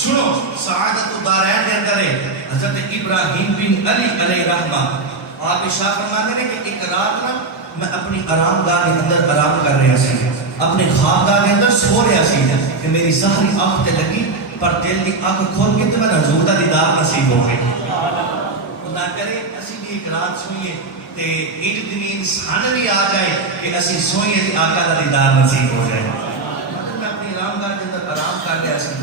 سنو سعادت الدارین کے اندر ہے حضرت ابراہیم بن علی علیہ رحمہ آپ ارشاد فرماتے ہیں کہ ایک رات نا میں اپنی آرام گاہ کے اندر آرام کر رہا سی، اپنے خواب گاہ کے اندر سو رہا سی کہ میری ظاہری آنکھ تے لگی پر دل کی آنکھ کھول کے تو میں حضور دا دیدار نصیب ہو گئی۔ خدا کرے اسی بھی ایک رات سوئیے تے ایک دن انسان بھی آ جائے کہ اسی سوئیے تے آقا دا دیدار نصیب ہو جائے۔ میں اپنی آرام گاہ کے اندر آرام کر رہا سی،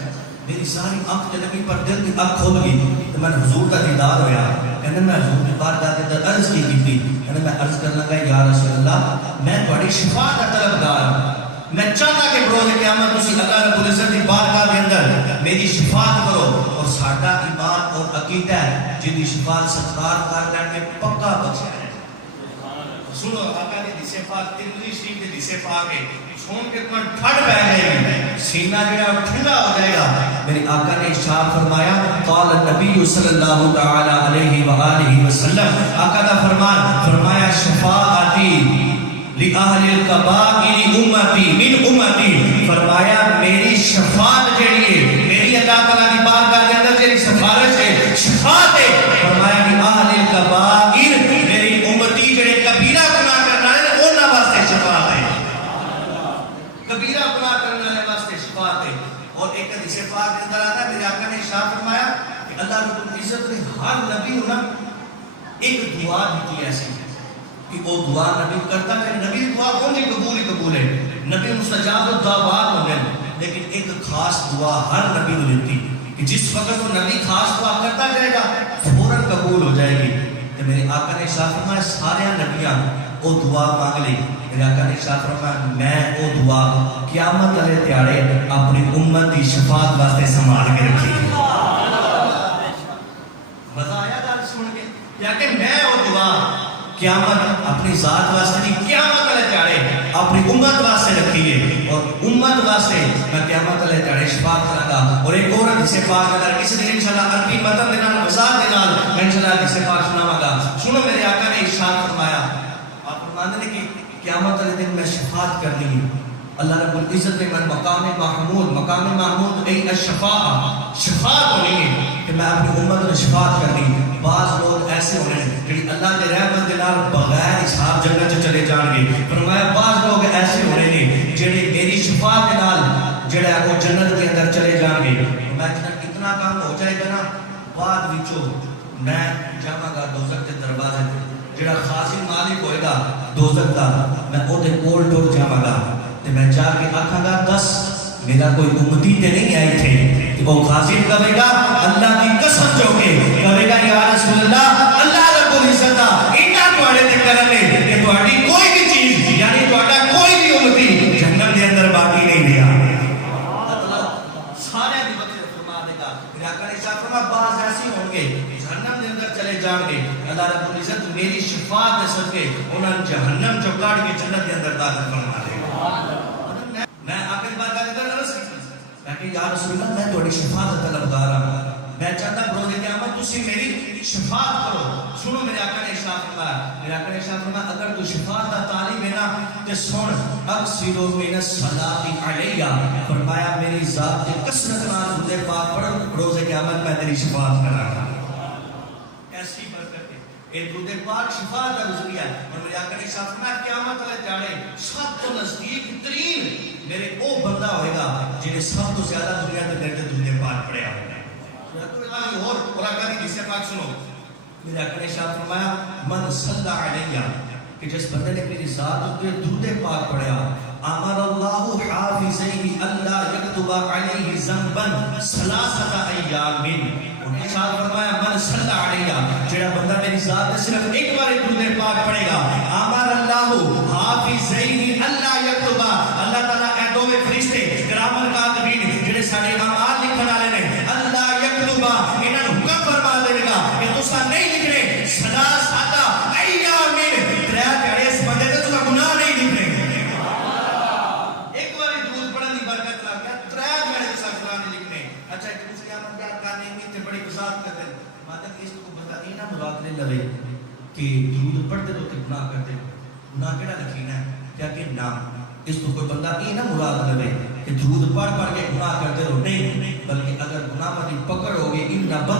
میری ساری آنکھ تے لگی پر دل کی آنکھ کھول گئی تو میں حضور دا دیدار ہویا۔ کہنے میں حضور کی بارگاہ کے اندر عرض کی تھی، کہنے میں عرض کرنا لگا یا رسول اللہ میں بڑی شفا کا طلبگار ہوں، میں چاہتا کہ بروز قیامت تسی اللہ رب العزت کی بارگاہ کے اندر میری شفاعت کرو، اور ساڈا ایمان اور عقیدہ ہے جن کی شفاعت سرکار کر لین کے پکا بخشا ہے۔ سنو آقا نے حدیث پاک ترمذی شریف کے حدیث پاک ہے، سن کے تمہیں ٹھنڈ پہ جائے گی، سینہ جو ہے ٹھنڈا ہو جائے گا۔ میرے آقا نے ارشاد فرمایا قال النبی صلی اللہ تعالی علیہ وآلہ وسلم، آقا کا فرمان فرمایا شفاعتی لِأَهْلِ الْقَبَائِرِ أُمَّتِي مِنْ أُمَّتِي، فرمایا میری شفاعت جڑی ہے، میری اللہ تعالیٰ کی بارگاہ کے اندر جڑی سفارش ہے، شفاعت ہے، فرمایا لِأَهْلِ الْقَبَائِرِ میری امتی جڑے کبیرہ گناہ کرنا ہے انہاں واسطے شفاعت ہے، کبیرہ گناہ کرنا ہے واسطے شفاعت ہے۔ اور ایک حدیث پاک کے اندر آتا ہے میرے آقا نے ارشاد فرمایا کہ اللہ رب العزت نے ہر نبی ہونا ایک دعا دی ایسی کہ وہ دعا نبی کرتا ہے، نبی دعا کون سی قبول ہے، نبی مستجاب الدعوات ہونے، لیکن ایک خاص دعا ہر نبی نے دیتی کہ جس وقت وہ نبی خاص دعا کرتا جائے گا فوراً قبول ہو جائے گی۔ تو میرے آقا نے ارشاد فرمایا سارے نبیاں وہ دعا مانگ لی، میرے آقا نے ارشاد فرمایا میں وہ دعا قیامت والے دیہاڑے اپنی امت کی شفاعت واسطے سنبھال کے رکھی۔ مزہ آیا گل سن کے کیا کہ میں وہ دعا قیامت اپنی ذات واسطے نہیں، قیامت والے دیہاڑے اپنی امت واسطے رکھی ہے، اور امت واسطے میں قیامت والے دیہاڑے شفاعت کروں گا۔ اور ایک اور حدیث پاک اگر کسی دن انشاءاللہ عربی متن دے نال وضاحت دے نال میں انشاءاللہ حدیث پاک سناواں گا۔ سنو میرے آقا نے ارشاد فرمایا، آپ فرماتے ہیں کہ قیامت والے دن میں شفاعت کرنی ہے، اللہ رب العزت نے مقام محمود ای الشفاعہ شفاعت ہونی ہے کہ میں اپنی امت میں شفاعت کرنی ہے۔ بعض لوگ ایسے ہونے کہ اللہ کے رحمت کے نال بغیر حساب جنت سے چلے جان گے، فرمایا بعض لوگ ایسے ہونے نے جڑے میری شفاعت کے نال جڑا ہے وہ جنت کے اندر چلے جان گے۔ میں اتنا کام ہو جائے گا نا بعد وچوں میں جاواں گا دوزخ کے دروازے تے، جڑا خازن مالک ہوئے گا دوزخ دا میں او دے کول ٹر جاواں گا تے میں جا کے آکھاں گا دس میرا کوئی امتی تے نہیں آئی تھے، تو وہ خازن کہے گا اللہ کی قسم جو کہ کہے گا یا رسول اللہ اللہ رب العزت اتنا تواڈے تے کرم ہے کہ تواڈی کوئی بھی چیز یعنی تواڈا کوئی بھی امتی جہنم دے اندر باقی نہیں رہا، مطلب سارے دی بخش فرما دے گا۔ پھر آقا نے ارشاد فرمایا بعض ایسے ہوں گے جہنم دے اندر چلے جان گے، اللہ رب العزت میری شفاعت دے صدقے انہاں جہنم چوں کاٹ کے جنت دے اندر داخل فرما دے گا۔ میں آخر بات کا اندر عرض کی کہ یا رسول اللہ میں تھوڑی شفاعت طلبگار ہوں، میں چاہتا بروز قیامت تسی میری شفاعت کرو۔ سنو میرے آقا نے ارشاد فرمایا، میرے آقا نے ارشاد فرمایا اگر تو شفاعت کا طالب ہے نا تے سن اکثروا من الصلاۃ علیہ، فرمایا میری ذات کی کثرت نال درود پاک پڑھ، بروز قیامت میں تیری شفاعت کراں گا۔ ایسی برکت ہے یہ درود پاک شفاعت کا ذریعہ ہے۔ اور میرے آقا نے ارشاد فرمایا قیامت والے دیہاڑے سب تو نزدیک ترین میرے او بندہ ہوئے گا جنہیں سب تو زیادہ دنیا کے درد درود پاک پڑھیا ہوگا۔ اور آقا کی حدیث پاک سنو، میرے آقا نے ارشاد فرمایا من صلی علیہ کہ جس بندے نے میری ذات پہ درود پاک پڑھیا امر اللہ حافظیہ اللہ یکتب علیہ ذنبا ثلاثۃ ایام، ارشاد فرمایا من صلی علیہ جڑا بندہ میری ذات پہ صرف ایک بار درود پاک پڑھے گا امر اللہ حافظیہ اللہ یکتب، اللہ تعالیٰ اے دوویں فرشتے کرامن کاتبین جڑے سارے اعمال لکھن والے نے اللہ یکتب انہاں نوں حکم فرما دے گا کہ تساں نہیں لکھنے ثلاثۃ ایام ترے گھڑے اس بندے تے تساں گناہ نہیں لکھنے۔ ایک بار درود پڑھن دی برکت لگ گیا ترے گھڑے تساں گناہ نہیں لکھنے۔ اچھا ایک دوسری آمد یاد کرنے میں تے بڑی وضاحت کرتے ہیں، مطلب اس کو بتا یہ نہ مراد نہیں لوے کہ درود پڑھتے تو گناہ کرتے، گناہ کیڑا لکھینا ہے کیا کہ نام اس تو کوئی بندہ یہ نہ مراد لے کہ درود پڑھ پڑھ کے گناہ کرتے رہو، نہیں بلکہ اگر گناہ